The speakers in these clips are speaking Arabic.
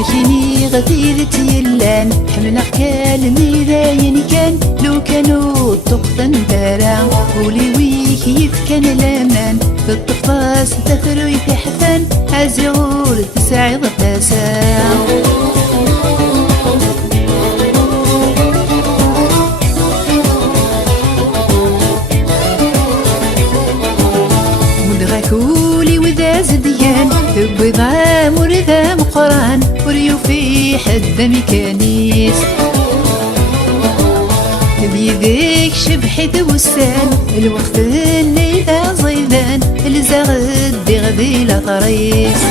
عاشيني غثير تيلان حملق كالمي ذاين كان لو كانوا الطقطن دارا قولي ويكيف كان الامان في الطفاس تثروي في حفان عزيغور تساعد التاسع كولي وذا زديان بيضا مرذا مقران وريو في حد ميكانيس بيديك شبحي وسان الوقت اللي ذا زيدان الزغد بغدي لطريس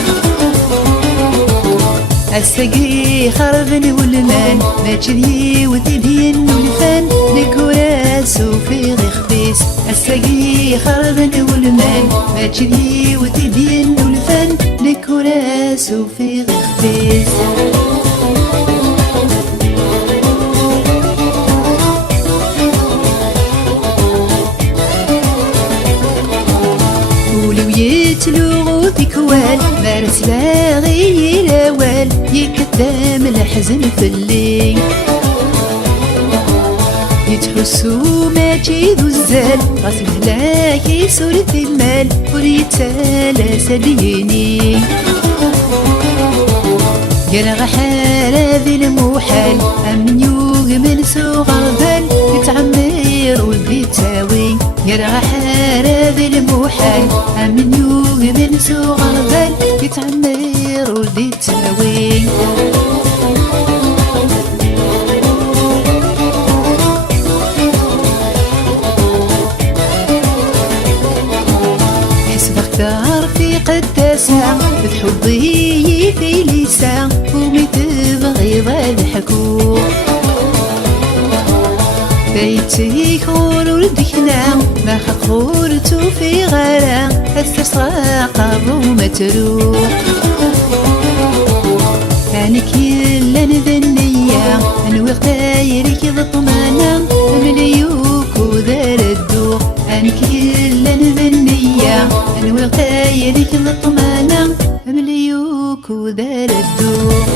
السقي خربن والمان ما تشذي وتبين والفان نكوراس وفي غخبيس السقي خربن والمان ما تشذي وتبين والفان نكوراس وفي غخبيس يتلوغو في كوال مارس لاغي الاوال يكتام الحزن في الليل يتحسو ما تجيدو الزال غصب لاكي سورة المال وريتالا سديني قال غحال ذي الموحال أمن يوغ من سوغ غربال يتعمر ولدي تاوي قال غحال ذي الموحال أمن يوغ من سوغ غربال يتعمر ولدي تاوي اختار في قداسة بتحبي في لسان ومتبغي ضاد حكوم بيتي خور ولدكنا ما خورتو في غرام السرقة ومتروح أنا كلا نذنية أنا وغتايرك ضطمانة مليوك وذار الدوخ أنا كلا نذنية أنا وغتايرك ضطمانة مليوك وذار الدوخ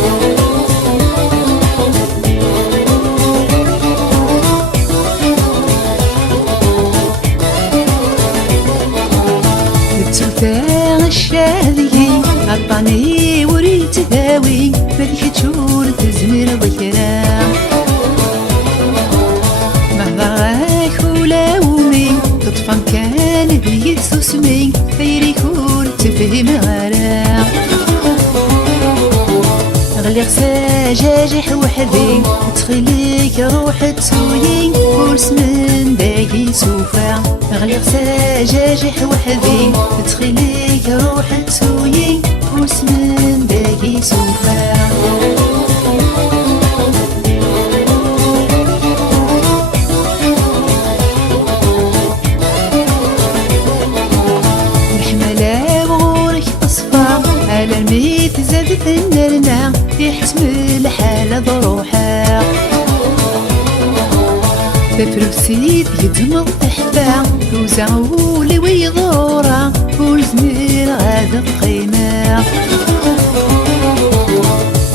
تلفاغ الشاذي عطاني وريت داوي فذيك تشور تزمير ذكرى مهضاك ولا ومي تطفى مكان بيت سوسمي خيري كور تفهم غرا غلق ساجاجح وحدي تخليك روح تسوي كورس من باقي سوفا غلق ساجاجح وحدي تخليك روح تسوي كورس من باقي سوفا محملة بغورك تصفى على الميت زادت النرنا في حسم الحالة ضروحة بفلوسيت يدمض تحفة وزعولي ويضورة والزمير غاد قيمة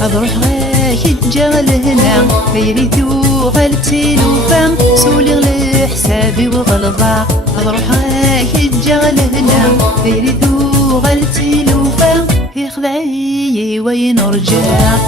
أضروح غاك الجغل هنا فيريتو غالتي لوفا سولي غلي حسابي وغلظة أضروح غاك الجغل هنا فيريتو غالتي لوفا يخضعي وين رجع